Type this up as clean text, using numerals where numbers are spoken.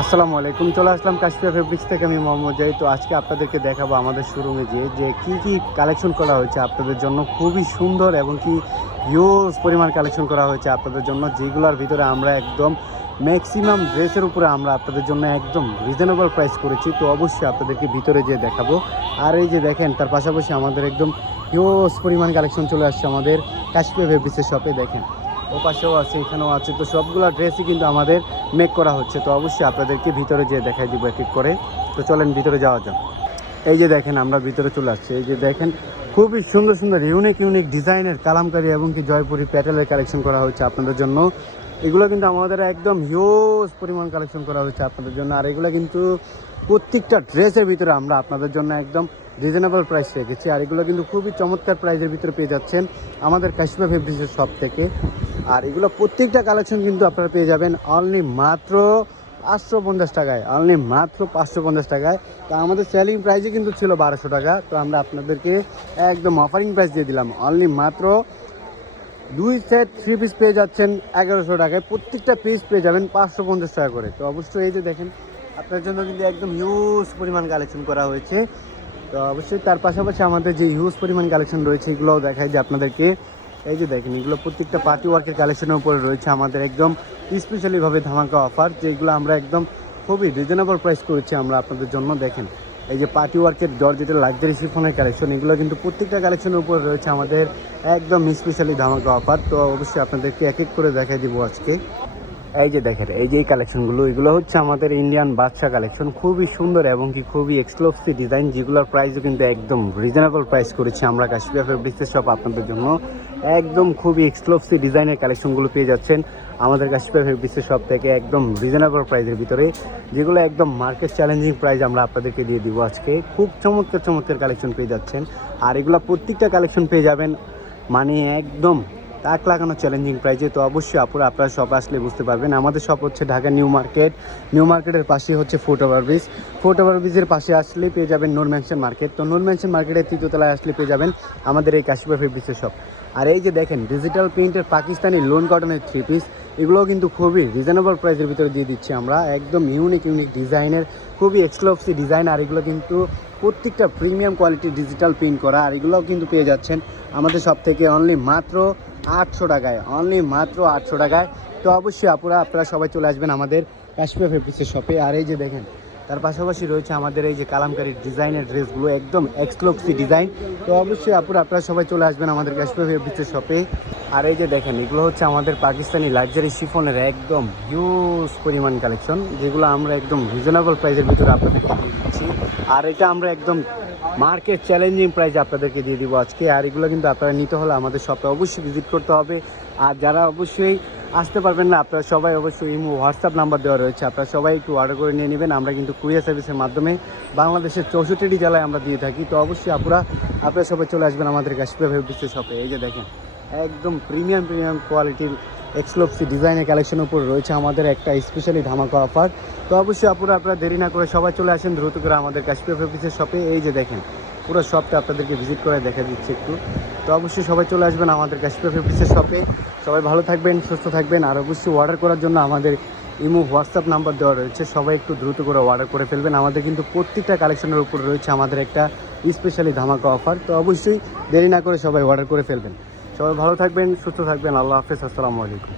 আসসালামু আলাইকুম। চলে আসলাম কাশফিয়া ফেব্রিক্স থেকে, আমি মোহাম্মদ জাহিদ। তো আজকে আপনাদেরকে দেখাবো আমাদের শোরুমে গিয়ে যে কী কালেকশন করা হয়েছে আপনাদের জন্য। খুবই সুন্দর এবং কি হিউজ পরিমাণ কালেকশন করা হয়েছে আপনাদের জন্য, যেগুলোর ভিতরে আমরা একদম ম্যাক্সিমাম ড্রেসের উপরে আমরা আপনাদের জন্য একদম রিজনেবল প্রাইস করেছি। তো অবশ্যই আপনাদেরকে ভিতরে যেয়ে দেখাবো। আর এই যে দেখেন, তার পাশাপাশি আমাদের একদম হিউজ পরিমাণ কালেকশন চলে আসছে আমাদের কাশফিয়া ফেব্রিক্সের শপে। দেখেন ও পাশেও আছে, এখানেও আছে। তো সবগুলো ড্রেসই কিন্তু আমাদের মেক করা হচ্ছে। তো অবশ্যই আপনাদেরকে ভিতরে যেয়ে দেখাই দিব এক এক করে। তো চলেন ভিতরে যাওয়া যাক। এই যে দেখেন, আমরা ভিতরে চলে আসছি। এই যে দেখেন, খুবই সুন্দর সুন্দর ইউনিক ডিজাইনের কালামকারী এবং কি জয়পুরি প্যাটেলের কালেকশন করা হচ্ছে আপনাদের জন্য। এগুলো কিন্তু আমাদের একদম হিউজ পরিমাণ কালেকশন করা হচ্ছে আপনাদের জন্য। আর এগুলো কিন্তু প্রত্যেকটা ড্রেসের ভিতরে আমরা আপনাদের জন্য একদম রিজনেবল প্রাইস রেখেছি। আর এগুলো কিন্তু খুবই চমৎকার প্রাইসের ভিতরে পেয়ে যাচ্ছেন আমাদের কাশফিয়া ফেব্রিক্সের শপ থেকে। আর এগুলো প্রত্যেকটা কালেকশন কিন্তু আপনারা পেয়ে যাবেন অনলি মাত্র 550 টাকায়, অনলি মাত্র 550 টাকায়। তো আমাদের সেলিং প্রাইসই কিন্তু ছিল 1200 টাকা। তো আমরা আপনাদেরকে একদম অফারিং প্রাইস দিয়ে দিলাম। অনলি মাত্র 2 সেট 3 পিস পেয়ে যাচ্ছেন 1100 টাকায়। প্রত্যেকটা পিস পেয়ে যাবেন 550 টাকা করে। তো অবশ্যই এই যে দেখেন, আপনার জন্য কিন্তু একদম হিউজ পরিমাণ কালেকশন করা হয়েছে। তো অবশ্যই তার পাশাপাশি আমাদের যে হিউজ পরিমাণ কালেকশন রয়েছে এগুলোও দেখাই যে আপনাদেরকে। এই যে দেখেন, এগুলো প্রত্যেকটা পার্টি ওয়ার্কের কালেকশনের উপরে রয়েছে আমাদের একদম স্পেশালিভাবে ধামাকা অফার, যেগুলো আমরা একদম খুবই রিজনেবল প্রাইস করেছি আমরা আপনাদের জন্য। দেখেন এই যে পার্টি ওয়ার্কের জর্জেটের লাক্সারি শিফনের কালেকশন, এগুলো কিন্তু প্রত্যেকটা কালেকশনের উপরে রয়েছে আমাদের একদম স্পেশালি ধামাকা অফার। তো অবশ্যই আপনাদেরকে এক এক করে দেখাই দিব আজকে। এই যে দেখেন, এই যে এই কালেকশনগুলো, এগুলো হচ্ছে আমাদের ইন্ডিয়ান বাদশা কালেকশন। খুবই সুন্দর এবং কি খুবই এক্সক্লুসিভ ডিজাইন, যেগুলোর প্রাইসও কিন্তু একদম রিজনেবল প্রাইস করেছি আমরা কাশফিয়া ফেব্রিক্সের শপ আপনাদের জন্য। একদম খুবই এক্সক্লুসিভ ডিজাইনের কালেকশনগুলো পেয়ে যাচ্ছেন আমাদের কাশফিয়া ফেব্রিক্সের শপ থেকে একদম রিজনেবল প্রাইসের ভিতরে, যেগুলো একদম মার্কেট চ্যালেঞ্জিং প্রাইস আমরা আপনাদেরকে দিয়ে দিব আজকে। খুব চমৎকার কালেকশন পেয়ে যাচ্ছেন। আর এগুলো প্রত্যেকটা কালেকশন পেয়ে যাবেন মানে একদম তাক লাগানো চ্যালেঞ্জিং প্রাইজে। তো অবশ্যই আপনারা শপে আসলে বুঝতে পারবেন। আমাদের শপ হচ্ছে ঢাকা নিউ মার্কেটের পাশে হচ্ছে ফুট ওভারব্রিজের পাশে আসলে পেয়ে যাবেন নূর ম্যানশন মার্কেট। তো নূর ম্যানশন মার্কেটের 3য় তলায় আসলে পেয়ে যাবেন আমাদের এই কাশফিয়া ফেব্রিক্সের শপ। আর এই যে দেখেন, ডিজিটাল প্রিন্টের পাকিস্তানি লোন কটনের 3 পিস, এগুলোও কিন্তু খুবই রিজনেবল প্রাইসের ভিতরে দিয়ে দিচ্ছি আমরা। একদম ইউনিক ডিজাইনের, খুবই এক্সক্লুসিভ ডিজাইন। আর এগুলো কিন্তু প্রত্যেকটা প্রিমিয়াম কোয়ালিটির ডিজিটাল প্রিন্ট করা। আর এগুলোও কিন্তু পেয়ে যাচ্ছেন আমাদের শপ থেকে অনলি মাত্র 800 টাকায়, অনলি মাত্র 800 টাকায়। তো অবশ্যই আপনারা সবাই চলে আসবেন আমাদের কাশফিয়া ফেব্রিক্সের শপে। আর এই যে দেখেন, তার পাশাপাশি রয়েছে আমাদের এই যে কালামকারী ডিজাইনের ড্রেসগুলো, একদম এক্সক্লুসিভ ডিজাইন। তো অবশ্যই আপনারা সবাই চলে আসবেন আমাদের কাশফিয়া ফেব্রিক্সের শপে। আর এই যে দেখেন, এগুলো হচ্ছে আমাদের পাকিস্তানি লাক্সারি শিফনের একদম হিউজ পরিমাণ কালেকশন, যেগুলো আমরা একদম রিজনেবল প্রাইসের ভিতরে আপনাদেরকে দিয়ে দিচ্ছি। আর এটা আমরা একদম মার্কেট চ্যালেঞ্জিং প্রাইস আপনাদেরকে দিয়ে দিব আজকে। আর এগুলো কিন্তু আপনারা নিতে হলে আমাদের শপে অবশ্যই ভিজিট করতে হবে। আর যারা অবশ্যই আসতে পারবেন না, আপনারা সবাই অবশ্যই ইমো হোয়াটসঅ্যাপ নাম্বার দেওয়া রয়েছে, আপনারা সবাই একটু অর্ডার করে নিয়ে নেবেন। আমরা কিন্তু কুরিয়ার সার্ভিসের মাধ্যমে বাংলাদেশের 64টি জেলায় আমরা দিয়ে থাকি। তো অবশ্যই আপনারা সবাই চলে আসবেন আমাদের কাশফিয়া ফেব্রিক্সের শপে। এই যে দেখেন, একদম প্রিমিয়াম কোয়ালিটির এক্সক্লুসিভ ডিজাইনের কালেকশনের উপর রয়েছে আমাদের একটা স্পেশালি ধামাকা অফার। তো অবশ্যই আপনারা দেরি না করে সবাই চলে আসেন দ্রুত করে আমাদের কাশফিয়া ফেব্রিক্সের শপে। এই যে দেখেন, পুরো শপটা আপনাদেরকে ভিজিট করে দেখা দিচ্ছে একটু। তো অবশ্যই সবাই চলে আসবেন আমাদের কাশফিয়া ফেব্রিক্সের শপে। সবাই ভালো থাকবেন, সুস্থ থাকবেন। আর অবশ্যই অর্ডার করার জন্য আমাদের ইমো হোয়াটসঅ্যাপ নাম্বার দেওয়া রয়েছে, সবাই একটু দ্রুত করে অর্ডার করে ফেলবেন। আমাদের কিন্তু প্রত্যেকটা কালেকশনের উপর রয়েছে আমাদের একটা স্পেশালি ধামাকা অফার। তো অবশ্যই দেরি না করে সবাই অর্ডার করে ফেলবেন। সবাই ভালো থাকবেন, সুস্থ থাকবেন। আল্লাহ হাফেজ, আসসালামু আলাইকুম।